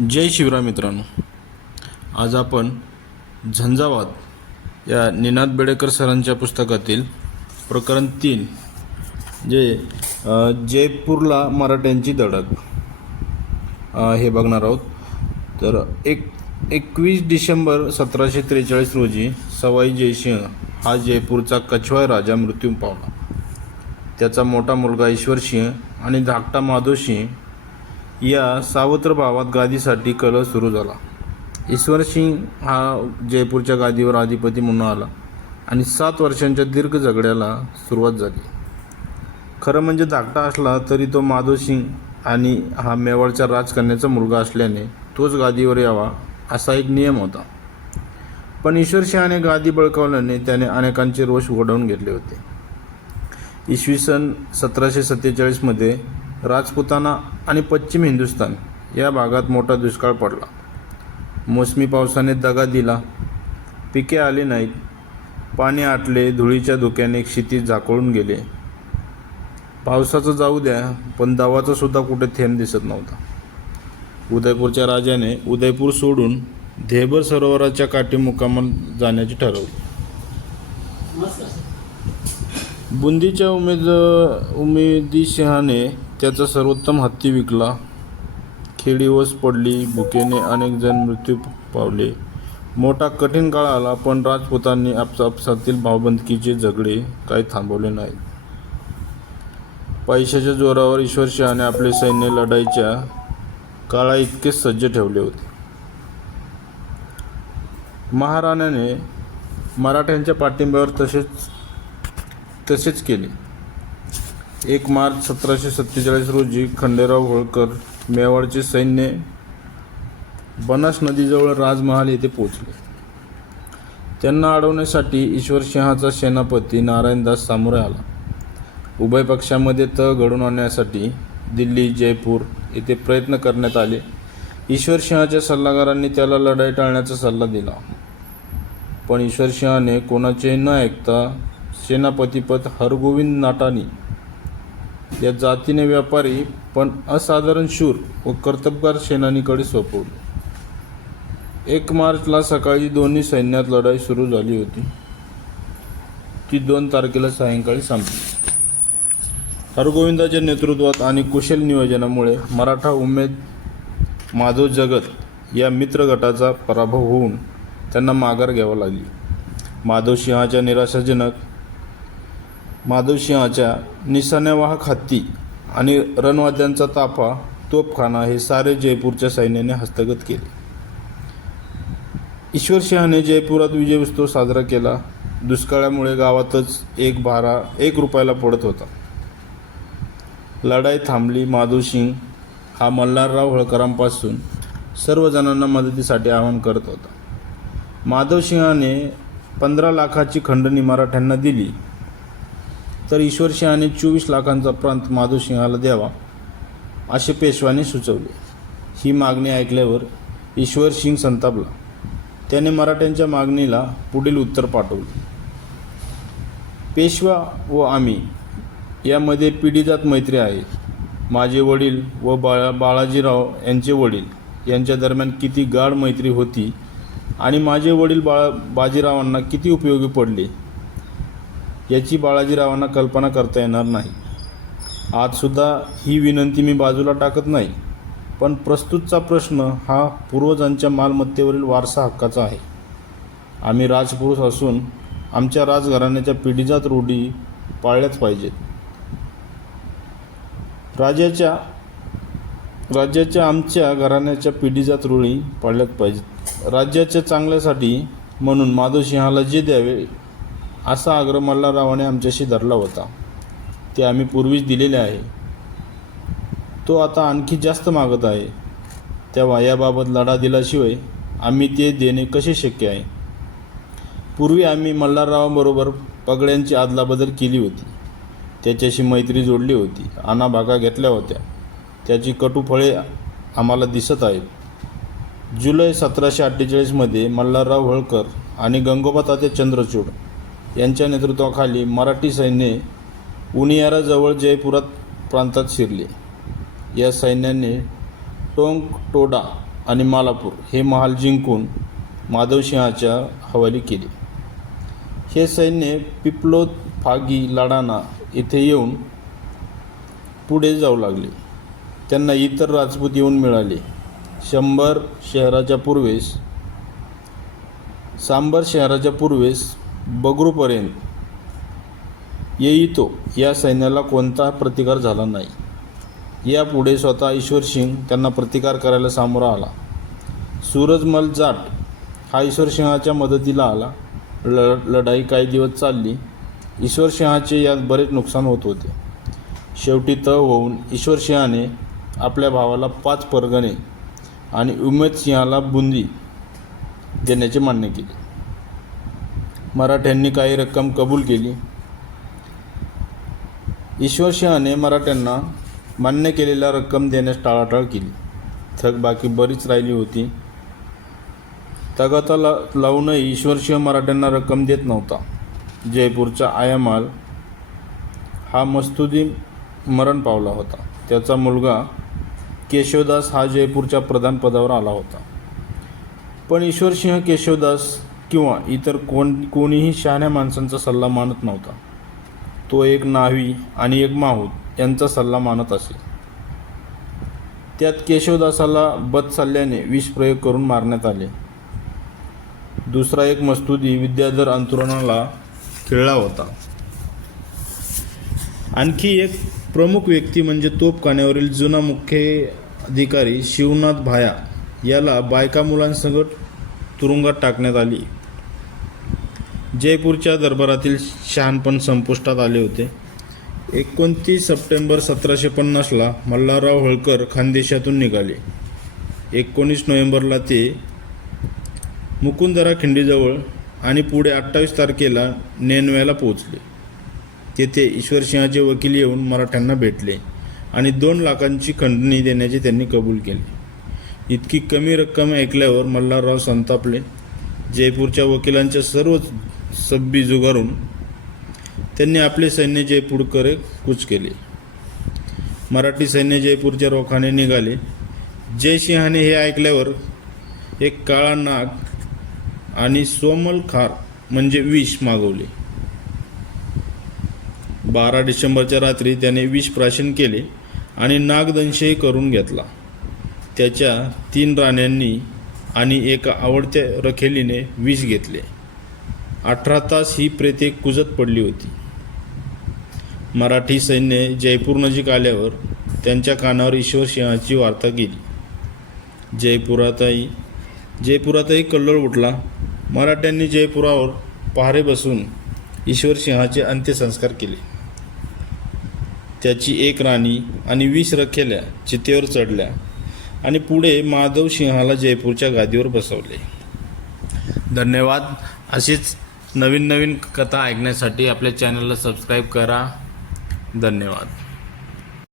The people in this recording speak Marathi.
जय शिवराय मित्रांनो. आज आपण झंझावात या निनाद बेडेकर सरांच्या पुस्तकातील प्रकरण तीन जे जयपूरला मराठ्यांची धडक हे बघणार आहोत. तर एक एकवीस डिसेंबर सतराशे त्रेचाळीस रोजी सवाई जयसिंह हा जयपूरचा कछवाय राजा मृत्यू पावला. त्याचा मोठा मुलगा ईश्वर सिंह आणि धाकटा माधवसिंह या सावत्र भावात गादीसाठी कलह सुरू झाला. ईश्वर सिंग हा जयपूरच्या गादीवर अधिपती म्हणून आला आणि सात वर्षांच्या दीर्घ झगड्याला सुरुवात झाली. खरं म्हणजे धाकटा असला तरी तो माधवसिंग आणि हा मेवाडच्या राजकन्याचा मुलगा असल्याने तोच गादीवर यावा असा एक नियम होता. पण ईश्वर सिंहाने गादी बळकावल्याने त्याने अनेकांचे रोष ओढवून घेतले होते. इसवी सन सतराशे सत्तेचाळीसमध्ये राजपुताना आणि पश्चिम हिंदुस्थान या भागात मोठा दुष्काळ पडला. मोसमी पावसाने दगा दिला. पिके आली नाहीत. पाणी आटले धुळीच्या धुक्याने क्षितीत झाकळून गेले. पावसाचं जाऊ द्या पण दवाचा सुद्धा कुठे थेंब दिसत नव्हता. उदयपूरच्या राजाने उदयपूर सोडून धेबर सरोवराच्या काठी मुकामात जाण्याचे ठरवले. बुंदीच्या उमेद उमेदीशहाने त्याचा सर्वोत्तम हत्ती विकला. खेडी ओस पडली भुकेने अनेक जण मृत्यू पावले. मोठा कठीण काळ आला पण राजपुतांनी आपसापसातील भावबंदकीचे झगडे काही थांबवले नाहीत. पैशाच्या जोरावर ईश्वरशहाने आपले सैन्य लढाईच्या काळा इतकेच सज्ज ठेवले होते. महाराण्याने मराठ्यांच्या पाठिंब्यावर तसेच तसेच केले. एक मार्च सतराशे सत्तेचाळीस रोजी खंडेराव होळकर मेवाडचे सैन्य बनास नदीजवळ राजमहाल येथे पोहोचले. त्यांना अडवण्यासाठी ईश्वरसिंहाचा सेनापती नारायणदास सामोरे आला. उभय पक्षामध्ये तह घडून आणण्यासाठी दिल्ली जयपूर येथे प्रयत्न करण्यात आले. ईश्वरसिंहाच्या सल्लागारांनी त्याला लढाई टाळण्याचा सल्ला दिला. पण ईश्वरसिंहाने कोणाचे न ऐकता सेनापतीपद हरगोविंद नाटानी या जातीने व्यापारी पण असाधारण शूर व कर्तबगार सेनानीकडे सोपवले. एक मार्चला सकाळी दोन्ही सैन्यात लढाई सुरू झाली होती. ती दोन तारखेला सायंकाळी संपली. हरगोविंदाच्या नेतृत्वात आणि कुशल नियोजनामुळे मराठा उमेद माधव जगत या मित्र गटाचा पराभव होऊन त्यांना माघार घ्यावा लागली. माधवसिंहाच्या निराशाजनक माधवसिंहाच्या निशाण्यावाहक हत्ती आणि रणवाद्यांचा ताफा तोफखाना हे सारे जयपूरच्या सैन्याने हस्तगत केले. ईश्वरसिंहाने जयपुरात विजय उत्सव साजरा केला. दुष्काळामुळे गावातच एक भारा एक रुपयाला पडत होता. लढाई थांबली. माधवसिंग हा मल्हारराव होळकरांपासून सर्व जणांना मदतीसाठी आवाहन करत होता. माधवसिंहाने पंधरा लाखाची खंडणी मराठ्यांना दिली. तर ईश्वरसिंहाने चोवीस लाखांचा प्रांत माधुसिंहाला द्यावा असे पेशवाने सुचवले. ही मागणी ऐकल्यावर ईश्वरसिंग संतापला. त्याने मराठ्यांच्या मागणीला पुढील उत्तर पाठवले. पेशवा व आम्ही यामध्ये पिढीजात मैत्री आहे. माझे वडील व बाळा बाळाजीराव यांचे वडील यांच्या दरम्यान किती गाढ मैत्री होती आणि माझे वडील बाळा बाजीरावांना किती उपयोगी पडले याची बाळाजीरावांना कल्पना करता येणार नाही. आजसुद्धा ही विनंती मी बाजूला टाकत नाही पण प्रस्तुतचा प्रश्न हा पूर्वजांच्या मालमत्तेवरील वारसा हक्काचा आहे. आम्ही राजपुरुष असून आमच्या राजघराण्याच्या पिढीजात रूढी पाळल्याच पाहिजेत. राजाच्या राज्याच्या आमच्या घराण्याच्या पिढीजात रूढी पाळल्याच पाहिजेत. राज्याच्या चांगल्यासाठी म्हणून माधवसिंहाला जे द्यावे असा आग्रह मल्हाररावाने आमच्याशी धरला होता. ते आम्ही पूर्वीच दिलेले आहे. तो आता आणखी जास्त मागत आहे. तेव्हा याबाबत लढा दिल्याशिवाय आम्ही ते देणे कसे शक्य आहे? पूर्वी आम्ही मल्हाररावांबरोबर पगड्यांची आदलाबदल केली होती. त्याच्याशी मैत्री जोडली होती. आणाभागा घेतल्या होत्या. त्याची कटू फळे आम्हाला दिसत आहेत. जुलै सतराशे अठ्ठेचाळीसमध्ये मल्हारराव होळकर आणि गंगोबा तात्या चंद्रचूड यांच्या नेतृत्वाखाली मराठी सैन्य उनियाराजवळ जयपुरात प्रांतात शिरले. या सैन्याने टोंक टोडा आणि मालापूर हे महाल जिंकून माधवसिंहाच्या हवाली केले. हे सैन्य पिपलोद फागी लाडाणा येथे येऊन पुढे जाऊ लागले. त्यांना इतर राजपूत येऊन मिळाले. शंभर शहराच्या पूर्वेस सांबर शहराच्या पूर्वेस बगरूपर्यंत. येईतो. या सैन्याला कोणता प्रतिकार झाला नाही. यापुढे स्वतः ईश्वर सिंग त्यांना प्रतिकार करायला सामोरा आला. सूरजमल जाट हा ईश्वरसिंहाच्या मदतीला आला. ल लढाई काही दिवस चालली. ईश्वरसिंहाचे यात बरेच नुकसान होत होते. शेवटी तह होऊन ईश्वरसिंहाने आपल्या भावाला पाच परगणे आणि उमेदसिंहाला बुंदी देण्याचे मान्य केले. मराठ्यांनी काही रक्कम कबूल केली. ईश्वरसिंहाने मराठ्यांना मान्य केलेल्या रक्कम देण्यास टाळाटाळ केली. थकबाकी बरीच राहिली होती. तगाता ला लावूनही ईश्वरसिंह मराठ्यांना रक्कम देत नव्हता. जयपूरचा आयामाल हा मस्तुदी मरण पावला होता. त्याचा मुलगा केशवदास हा जयपूरच्या प्रधानपदावर आला होता. पण ईश्वरसिंह केशवदास किंवा इतर कोण कोणीही शहाण्या माणसांचा सल्ला मानत नव्हता. तो एक नावी आणि एक माहूत यांचा सल्ला मानत असे. त्यात केशवदासाला बद सल्ल्याने विष प्रयोग करून मारण्यात आले. दुसरा एक मस्तुदी विद्याधर अंतुरणाला खेळला होता. आणखी एक प्रमुख व्यक्ती म्हणजे तोपखान्यावरील जुना मुख्य अधिकारी शिवनाथ भाया याला बायका मुलांसकट तुरुंगात टाकण्यात आली. जयपूरच्या दरबारातील शहाणपण संपुष्टात आले होते. एकोणतीस सप्टेंबर सतराशे पन्नासला मल्हारराव होळकर खानदेशातून निघाले. एकोणीस नोव्हेंबरला ते मुकुंदरा खिंडीजवळ आणि पुढे अठ्ठावीस तारखेला नेनव्याला पोहोचले. तेथे ईश्वरसिंहाचे वकील येऊन मराठ्यांना भेटले आणि दोन लाखांची खंडणी देण्याचे त्यांनी कबूल केले. इतकी कमी रक्कम ऐकल्यावर मल्हारराव संतापले. जयपूरच्या वकिलांच्या सर्व सब्बी जुगारून त्यांनी आपले सैन्य जयपूरकडे कूच केले. मराठी सैन्य जयपूरच्या रोखाने निघाले. जयसिंहाने हे ऐकल्यावर एक काळा नाग आणि सोमल खार म्हणजे विष मागवले. बारा डिसेंबरच्या रात्री त्याने विष प्राशन केले आणि नागदंशही करून घेतला. त्याच्या तीन राण्यांनी आणि एका आवडत्या रखेलीने विष घेतले. अठरा तास ही प्रेते कुजत पडली होती. मराठी सैन्य जयपूर नजीक आल्यावर त्यांच्या कानावर ईश्वर सिंहाची वार्ता गेली. जयपुरातही जयपुरातही कल्लोळ उठला. मराठ्यांनी जयपुरावर पहारे बसून ईश्वर सिंहाचे अंत्यसंस्कार केले. त्याची एक राणी आणि वीस रखेल्या चितेवर चढल्या आणि पुढे माधव सिंहाला जयपूरच्या गादीवर बसवले. धन्यवाद असेच नवीन नवीन कथा ऐकण्यासाठी आपल्या चॅनलला सबस्क्राईब करा. धन्यवाद.